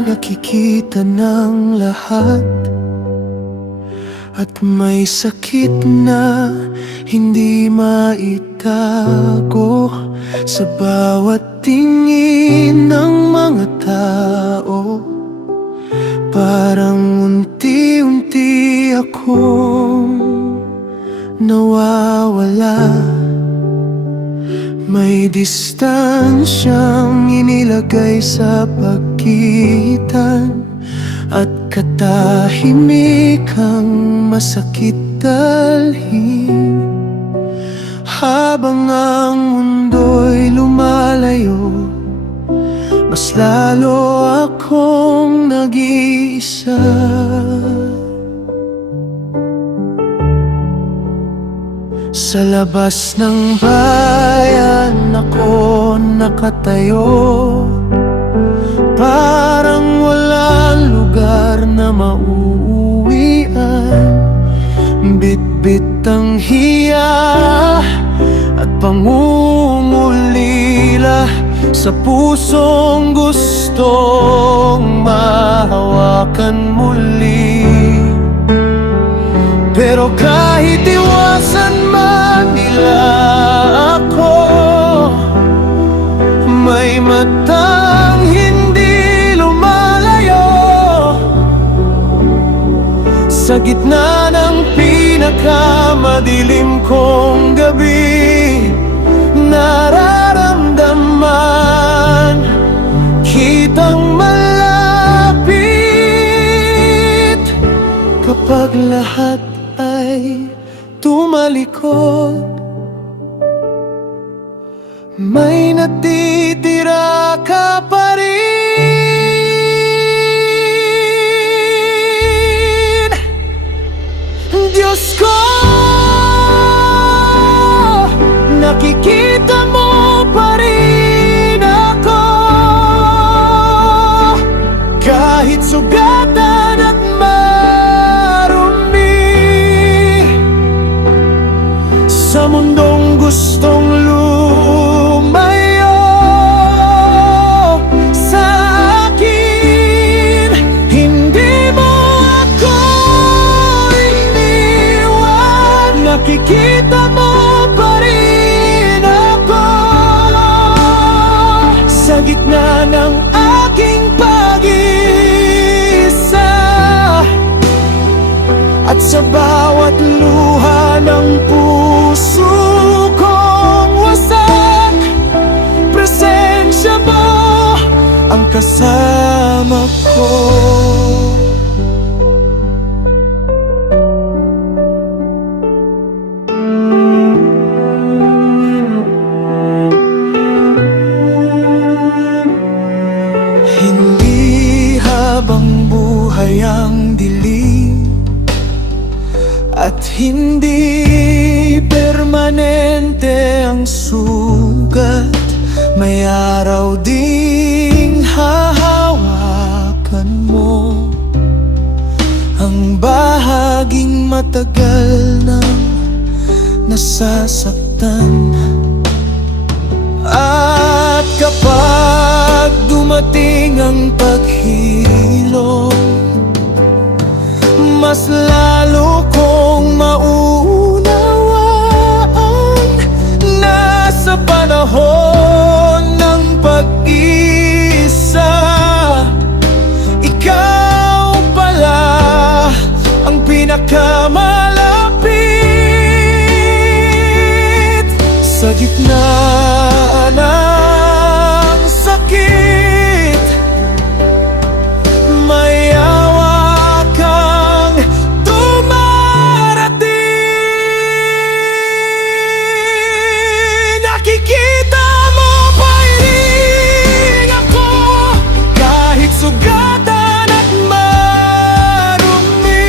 nakikita ng lahat, at may sakit na hindi maitago sa bawat tingin ng mga tao. Parang unti-unti akong nawawala. May distansyang inilagay sa pagitan, at katahimikang masakit dalhin. Habang ang mundo'y lumalayo, mas lalo akong nag-iisa. Sa labas ng bayan ako nakatayo, parang walang lugar na mauuwian. Bit-bit ang hiya at pangungulila sa pusong gustong mahawakan muli. Pero kahit iwasan man nila ako, may matang hindi lumalayo. Sa gitna ng pinakamadilim kong gabi, nararamdaman kitang malapit. Kapag lahat ay tumalikod, may natitira ka pa rin. Diyos ko, nakikita mo pa rin ako. Kahit sugatan at sa mundong gustong lumayo sa akin, hindi mo ako iniwan. Nakikita mo pa rin ako sa gitna ng aking pag-iisa, at sa bawat luha ng puso kong wasak, presensya mo ang kasama ko. Hindi habang buhay ang dilim, at hindi permanente ang sugat. May araw ding hahawakan mo ang bahaging matagal nang nasasaktan. At kapag dumating ang paghilom, mas lalo kong maunawaan na sa panahon ng pag-isa, ikaw pala ang pinakamalapit. Sa gitna ng sakit, may awa kang dumarating. Nakikita mo pa rin ako, kahit sugatan at marumi.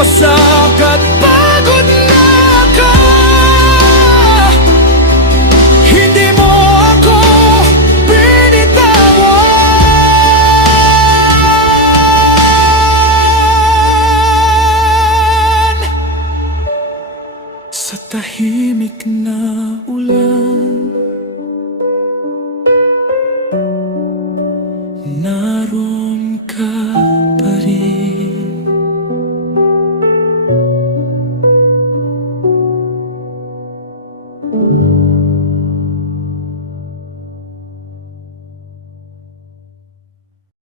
wasak at